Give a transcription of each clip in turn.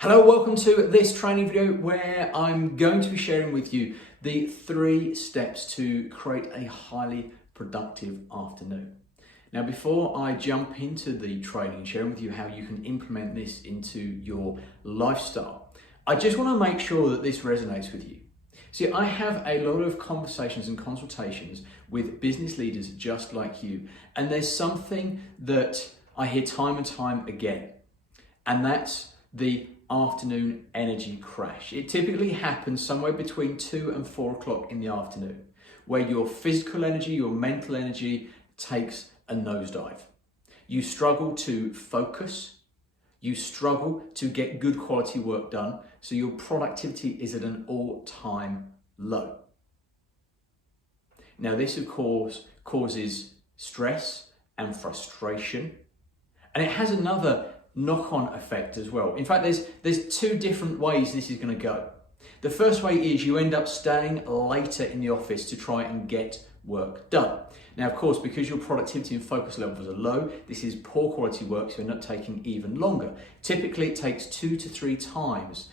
Hello, welcome to this training video where I'm going to be sharing with you the 3 steps to create a highly productive afternoon. Now, before I jump into the training and sharing with you how you can implement this into your lifestyle, I just want to make sure that this resonates with you. See, I have a lot of conversations and consultations with business leaders just like you, and there's something that I hear time and time again, and that's the afternoon energy crash. It typically happens somewhere between 2 and 4 o'clock in the afternoon, where your physical energy, your mental energy takes a nosedive. You struggle to focus, you struggle to get good quality work done, so your productivity is at an all-time low. Now, this of course causes stress and frustration, and it has another knock-on effect as well. In fact, there's 2 different ways this is going to go. The first way is you end up staying later in the office to try and get work done. Now, of course, because your productivity and focus levels are low, this is poor quality work, so you end up taking even longer. Typically, it takes 2 to 3 times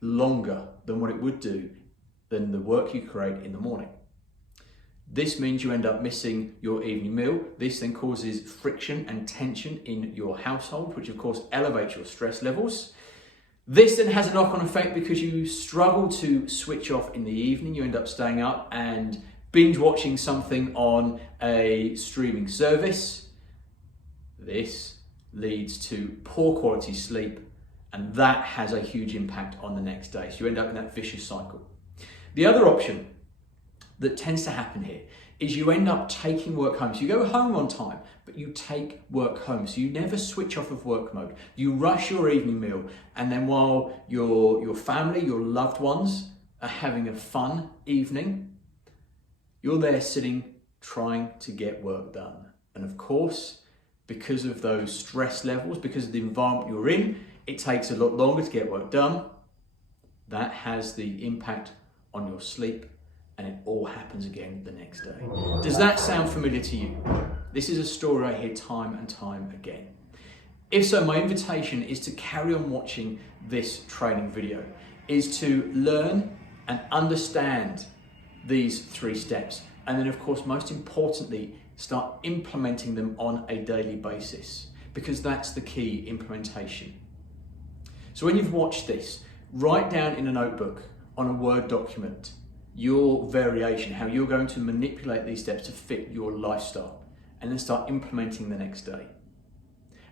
longer than what it would do than the work you create in the morning. This means you end up missing your evening meal. This then causes friction and tension in your household, which of course elevates your stress levels. This then has a knock-on effect because you struggle to switch off in the evening. You end up staying up and binge watching something on a streaming service. This leads to poor quality sleep, and that has a huge impact on the next day. So you end up in that vicious cycle. The other option that tends to happen here is you end up taking work home. So you go home on time, but you take work home. So you never switch off of work mode. You rush your evening meal, and then while your family, your loved ones are having a fun evening, you're there sitting trying to get work done. And of course, because of those stress levels, because of the environment you're in, it takes a lot longer to get work done. That has the impact on your sleep, and it all happens again the next day. Does that sound familiar to you? This is a story I hear time and time again. If so, my invitation is to carry on watching this training video, is to learn and understand these 3 steps, and then of course, most importantly, start implementing them on a daily basis, because that's the key, implementation. So when you've watched this, write down in a notebook on a Word document your variation, how you're going to manipulate these steps to fit your lifestyle, and then start implementing the next day.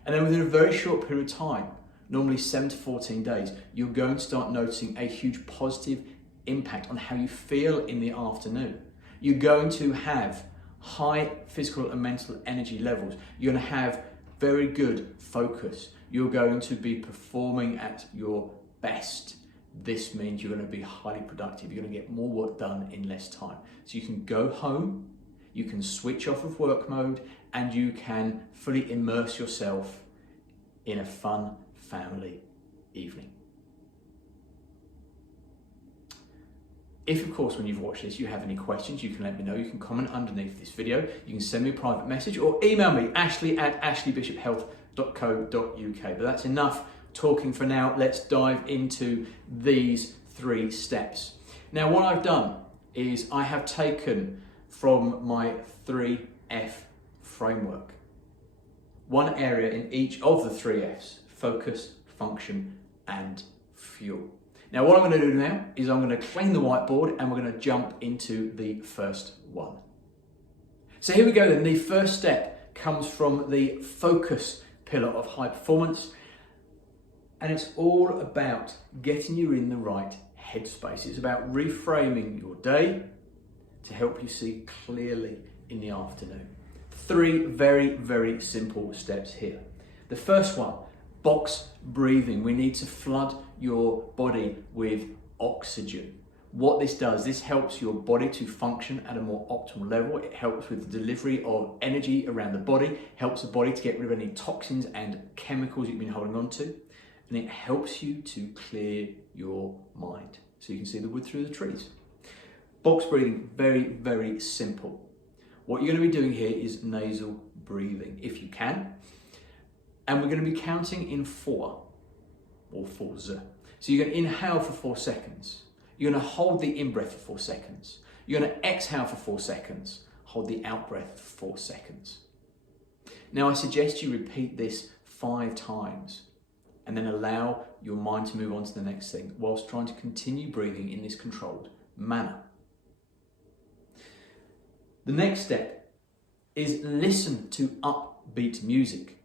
And then within a very short period of time, normally 7 to 14 days, you're going to start noticing a huge positive impact on how you feel in the afternoon. You're going to have high physical and mental energy levels. You're going to have very good focus. You're going to be performing at your best. This means you're going to be highly productive. You're going to get more work done in less time. So you can go home, you can switch off of work mode, and you can fully immerse yourself in a fun family evening. If, of course, when you've watched this, you have any questions, you can let me know. You can comment underneath this video. You can send me a private message or email me, ashley@ashleybishophealth.co.uk. But that's enough talking for now. Let's dive into these 3 steps. Now, what I've done is I have taken from my 3F framework one area in each of the 3 Fs: focus, function, and fuel. Now, what I'm going to do now is I'm going to clean the whiteboard, and we're going to jump into the first one. So here we go then. The first step comes from the focus pillar of high performance. And it's all about getting you in the right headspace. It's about reframing your day to help you see clearly in the afternoon. 3 very, very simple steps here. The first one, box breathing. We need to flood your body with oxygen. What this does, this helps your body to function at a more optimal level. It helps with the delivery of energy around the body, helps the body to get rid of any toxins and chemicals you've been holding on to. And it helps you to clear your mind so you can see the wood through the trees. Box breathing, very, very simple. What you're going to be doing here is nasal breathing, if you can. And we're going to be counting in 4. or 4Z. So you're going to inhale for 4 seconds. You're going to hold the in-breath for 4 seconds. You're going to exhale for 4 seconds. Hold the out-breath for 4 seconds. Now I suggest you repeat this 5 times and then allow your mind to move on to the next thing whilst trying to continue breathing in this controlled manner. The next step is listen to upbeat music.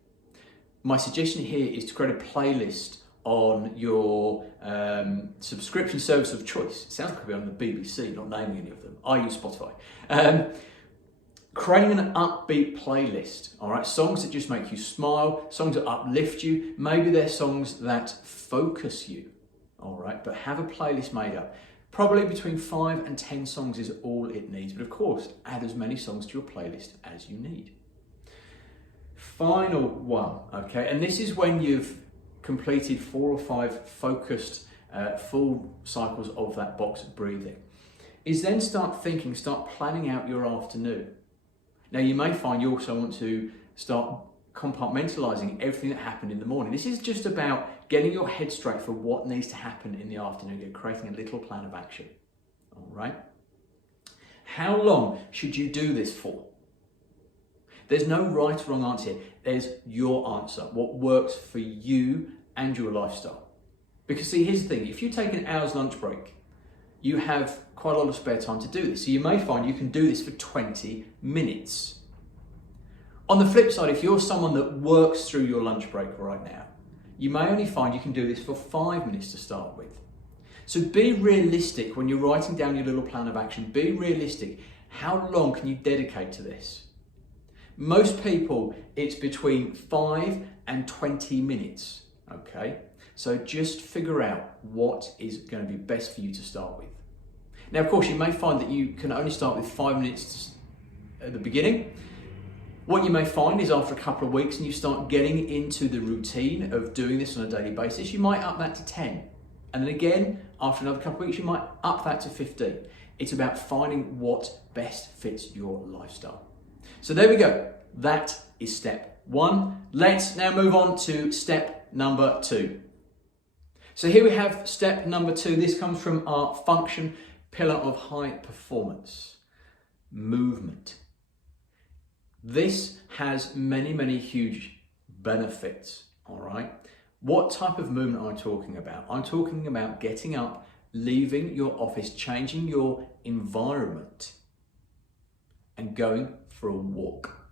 My suggestion here is to create a playlist on your subscription service of choice. It sounds like it could be on the BBC, not naming any of them. I use Spotify. Creating an upbeat playlist, all right? Songs that just make you smile, songs that uplift you. Maybe they're songs that focus you, all right? But have a playlist made up. Probably between 5 and 10 songs is all it needs. But of course, add as many songs to your playlist as you need. Final one, okay? And this is when you've completed 4 or 5 focused full cycles of that box breathing, is then start planning out your afternoon. Now you may find you also want to start compartmentalizing everything that happened in the morning. This is just about getting your head straight for what needs to happen in the afternoon and creating a little plan of action, all right? How long should you do this for? There's no right or wrong answer here. There's your answer, what works for you and your lifestyle. Because see, here's the thing, if you take an hour's lunch break, you have quite a lot of spare time to do this. So you may find you can do this for 20 minutes. On the flip side, if you're someone that works through your lunch break right now, you may only find you can do this for 5 minutes to start with. So be realistic when you're writing down your little plan of action. Be realistic. How long can you dedicate to this? Most people, it's between 5 and 20 minutes, okay? So just figure out what is going to be best for you to start with. Now, of course, you may find that you can only start with 5 minutes at the beginning. What you may find is after a couple of weeks and you start getting into the routine of doing this on a daily basis, you might up that to 10. And then again, after another couple of weeks, you might up that to 15. It's about finding what best fits your lifestyle. So there we go. That is step 1. Let's now move on to step number 2. So here we have step number 2. This comes from our function pillar of high performance, movement. This has many, many huge benefits, all right? What type of movement am I talking about? I'm talking about getting up, leaving your office, changing your environment, and going for a walk.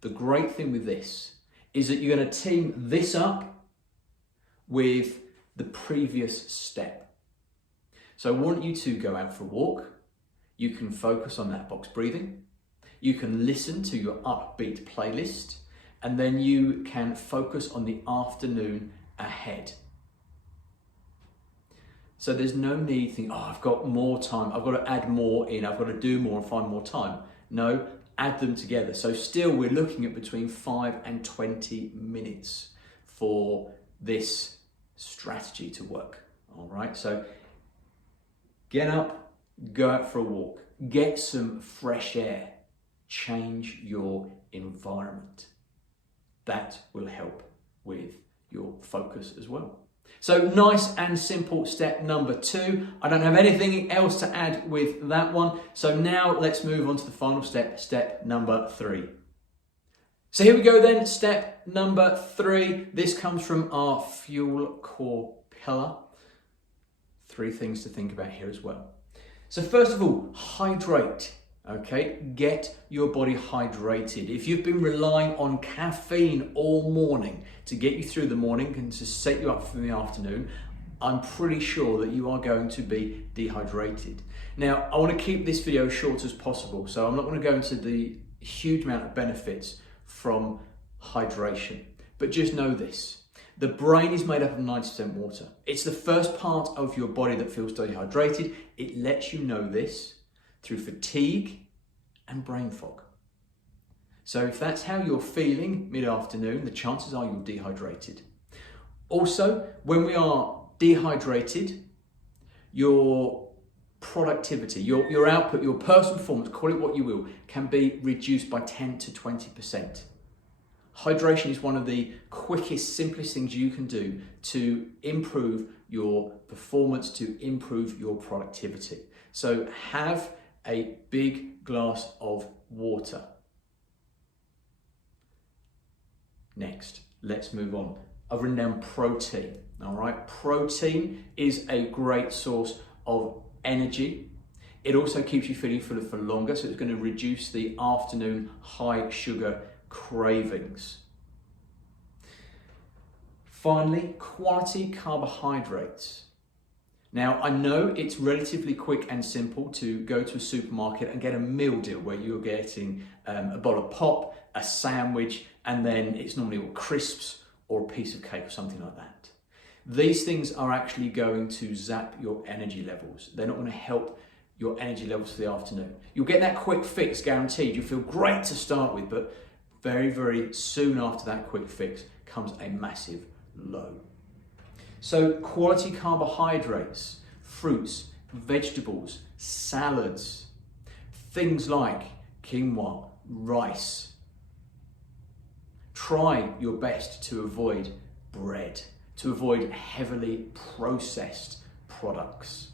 The great thing with this is that you're going to team this up with the previous step. So I want you to go out for a walk. You can focus on that box breathing. You can listen to your upbeat playlist, and then you can focus on the afternoon ahead. So there's no need to think, oh, I've got more time. I've got to add more in. I've got to do more and find more time. No, add them together. So still we're looking at between 5 and 20 minutes for this strategy to work. All right. So get up, go out for a walk, get some fresh air, change your environment. That will help with your focus as well. So nice and simple step number 2. I don't have anything else to add with that one. So now let's move on to the final step, step number 3. So here we go then, step number 3. This comes from our fuel core pillar. 3 things to think about here as well. So first of all, hydrate. Okay, get your body hydrated. If you've been relying on caffeine all morning to get you through the morning and to set you up for the afternoon, I'm pretty sure that you are going to be dehydrated. Now, I want to keep this video as short as possible, so I'm not going to go into the huge amount of benefits from hydration. But just know this. The brain is made up of 90% water. It's the first part of your body that feels dehydrated. It lets you know this through fatigue and brain fog. So if that's how you're feeling mid-afternoon, the chances are you're dehydrated. Also, when we are dehydrated, your productivity, your output, your personal performance, call it what you will, can be reduced by 10 to 20%. Hydration is one of the quickest, simplest things you can do to improve your performance, to improve your productivity. So have a big glass of water. Next, let's move on. I've written down protein. All right, protein is a great source of energy. It also keeps you feeling fuller for longer, so it's going to reduce the afternoon high sugar cravings. Finally, quality carbohydrates. Now, I know it's relatively quick and simple to go to a supermarket and get a meal deal where you're getting a bowl of pop, a sandwich, and then it's normally all crisps or a piece of cake or something like that. These things are actually going to zap your energy levels. They're not going to help your energy levels for the afternoon. You'll get that quick fix guaranteed. You'll feel great to start with, but very, very soon after that quick fix comes a massive low. So quality carbohydrates, fruits, vegetables, salads, things like quinoa, rice. Try your best to avoid bread, to avoid heavily processed products.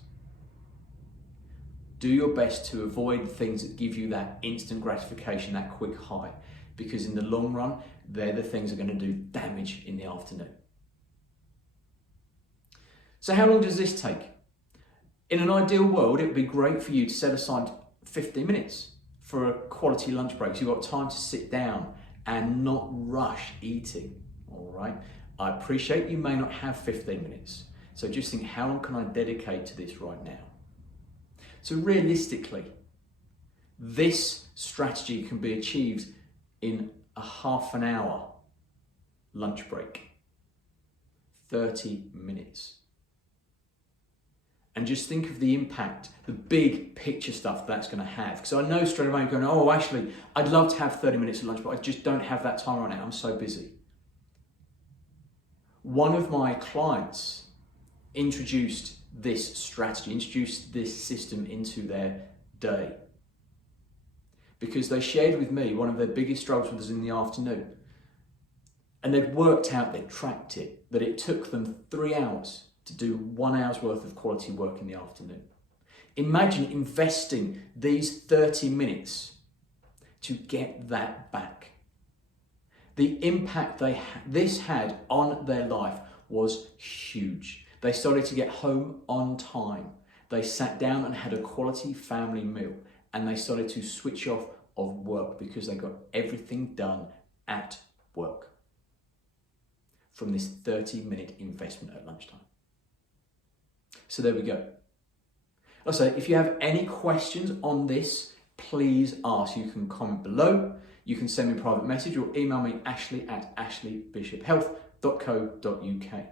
Do your best to avoid things that give you that instant gratification, that quick high, because in the long run, they're the things that are going to do damage in the afternoon. So how long does this take? In an ideal world, it would be great for you to set aside 15 minutes for a quality lunch break. So you've got time to sit down and not rush eating, all right? I appreciate you may not have 15 minutes. So just think, how long can I dedicate to this right now? So realistically, this strategy can be achieved in a half an hour lunch break, 30 minutes. And just think of the impact, the big picture stuff that's going to have. Because I know straight away you're going, oh, actually, I'd love to have 30 minutes of lunch, but I just don't have that time right now. I'm so busy. One of my clients introduced this strategy, introduced this system into their day. Because they shared with me one of their biggest struggles was in the afternoon. And they'd worked out, they'd tracked it, that it took them 3 hours to do 1 hour's worth of quality work in the afternoon. Imagine investing these 30 minutes to get that back. The impact this had on their life was huge. They started to get home on time. They sat down and had a quality family meal, and they started to switch off of work because they got everything done at work from this 30-minute investment at lunchtime. So there we go. Also, if you have any questions on this, please ask. You can comment below, you can send me a private message or email me ashley@ashleybishophealth.co.uk.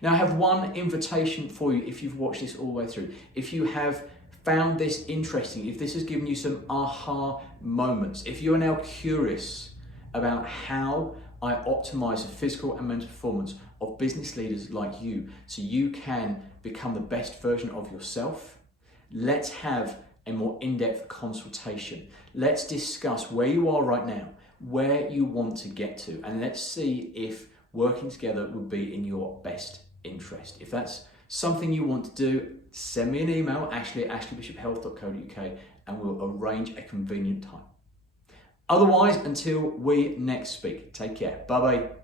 Now I have one invitation for you if you've watched this all the way through. If you have found this interesting, if this has given you some aha moments, if you're now curious about how I optimize the physical and mental performance of business leaders like you so you can become the best version of yourself, let's have a more in-depth consultation. Let's discuss where you are right now, where you want to get to, and let's see if working together would be in your best interest. If that's something you want to do, send me an email, ashley@ashleybishophealth.co.uk, and we'll arrange a convenient time. Otherwise, until we next speak, take care. Bye-bye.